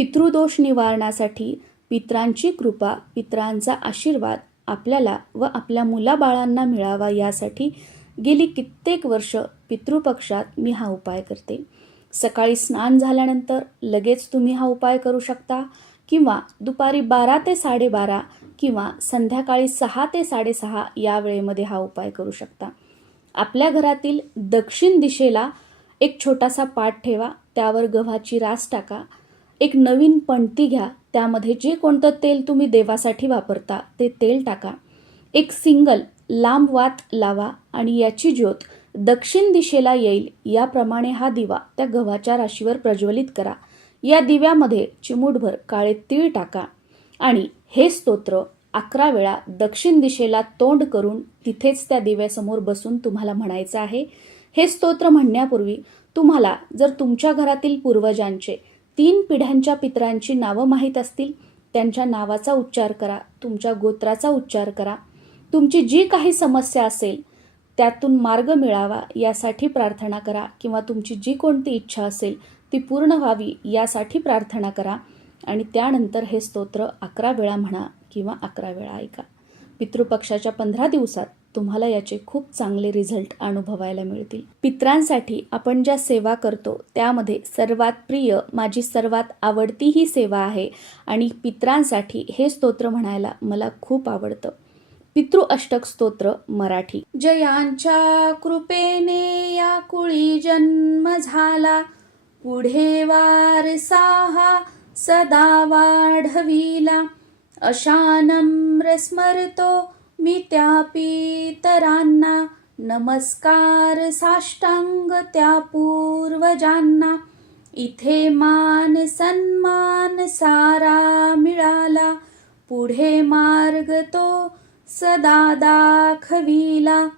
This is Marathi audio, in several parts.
पितृदोष निवारणासाठी पित्रांची कृपा पित्रांचा आशीर्वाद आपल्याला व आपल्या मुलाबाळांना मिळावा यासाठी गेली कित्येक वर्ष पितृपक्षात मी हा उपाय करते. सकाळी स्नान झाल्यानंतर लगेच तुम्ही हा उपाय करू शकता किंवा दुपारी बारा ते साडेबारा किंवा संध्याकाळी सहा ते साडेसहा या वेळेमध्ये हा उपाय करू शकता. आपल्या घरातील दक्षिण दिशेला एक छोटासा पाट ठेवा त्यावर गव्हाची रास टाका एक नवीन पणती घ्या. त्यामध्ये जे कोणतं तेल तुम्ही देवासाठी वापरता ते तेल टाका. एक सिंगल लांब वात लावा आणि याची ज्योत दक्षिण दिशेला येईल याप्रमाणे हा दिवा त्या गव्हाच्या राशीवर प्रज्वलित करा. या दिव्यामध्ये चिमूटभर काळे तीळ टाका आणि हे स्तोत्र अकरा वेळा दक्षिण दिशेला तोंड करून तिथेच त्या दिव्यासमोर बसून तुम्हाला म्हणायचं आहे. हे स्तोत्र म्हणण्यापूर्वी तुम्हाला जर तुमच्या घरातील पूर्वजांचे तीन पिढ्यांच्या पितरांची नावं माहीत असतील. त्यांच्या नावाचा उच्चार करा. तुमच्या गोत्राचा उच्चार करा. तुमची जी काही समस्या असेल त्यातून मार्ग मिळावा यासाठी प्रार्थना करा किंवा तुमची जी कोणती इच्छा असेल ती पूर्ण व्हावी यासाठी प्रार्थना करा. आणि त्यानंतर हे स्तोत्र अकरा वेळा म्हणा किंवा अकरा वेळा ऐका. पितृपक्षाच्या पंधरा दिवसात तुम्हाला याचे खूप चांगले रिझल्ट अनुभवायला मिळतील. पित्रांसाठी आपण ज्या सेवा करतो त्यामध्ये सर्वात प्रिय माझी सर्वात आवडती ही सेवा आहे आणि पित्रांसाठी हे स्तोत्र म्हणायला मला खूप आवडतं. पितृ अष्टक स्तोत्र मराठी. जयांच्या कृपेने या कुळी जन्म झाला. पुढे वारसा हा सदा वाढविला. अशा नम्र स्मरतो मी त्या पितरांना नमस्कार साष्टांग त्या पूर्वजांना. इथे मान सन्मान सारा मिळाला. पुढे मार्ग तो सदा दाखविला.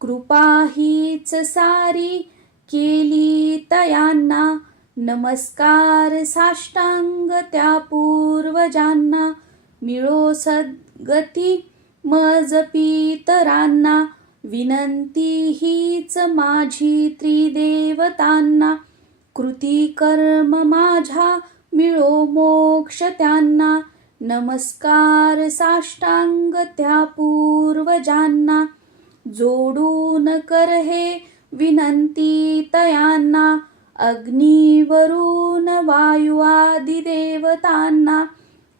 कृपा हीच सारी केली तयांना. नमस्कार साष्टांग त्या पूर्वजांना. मिळो सद्गती मज पितरांना विनंती हीच माझी त्रिदेवतांना. कृती कर्म माझ्या मिळो मोक्ष त्यांना. नमस्कार साष्टांग त्या पूर्वजांना. जोडून कर हे विनंती तयांना. अग्नीवरून वायू देवतांना.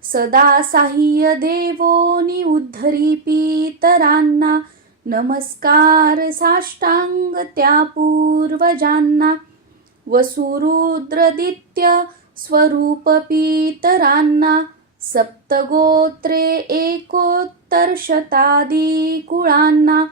सदा साह्य देवोनी उद्धरी पीतरांना नमस्कार साष्टांग त्या पूर्वजांना वसुरुद्रदित्य स्वरूप पीतरांना सप्तगोत्रे एकोत्तर शतादी कुळांना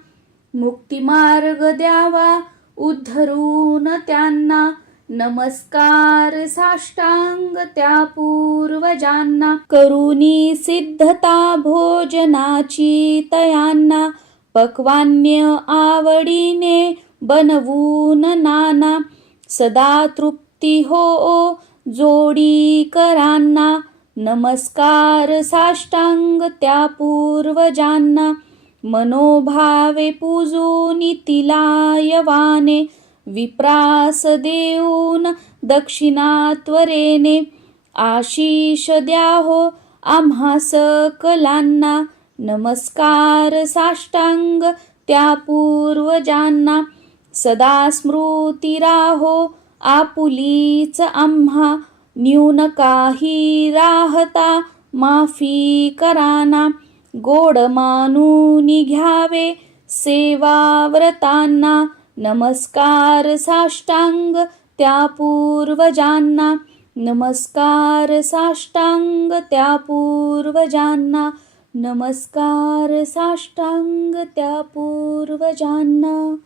मुक्तिमार्ग द्यावा उद्धरून त्यांना नमस्कार साष्टांग त्या पूर्वजांना करुणी सिद्धता भोजनाची तयांना पक्वान्य आवडीने बनवून नाना सदा तृप्ती हो जोडी करांना. नमस्कार साष्टांग त्या पूर्वजांना मनोभावे पूजून तिलायवाने विप्रास देऊन दक्षिणा त्वरेने आशिष द्या हो आम्हा सकलांना. नमस्कार साष्टांग त्या पूर्वजांना. सदा स्मृती राहो आपुलीच आम्हा. न्यून काही राहता माफी कराना. गोड मानून घ्यावे सेवाव्रतांना. नमस्कार साष्टांग त्या पूर्वजांना. नमस्कार साष्टांग त्या पूर्वजांना. नमस्कार साष्टांग त्या पूर्वजांना.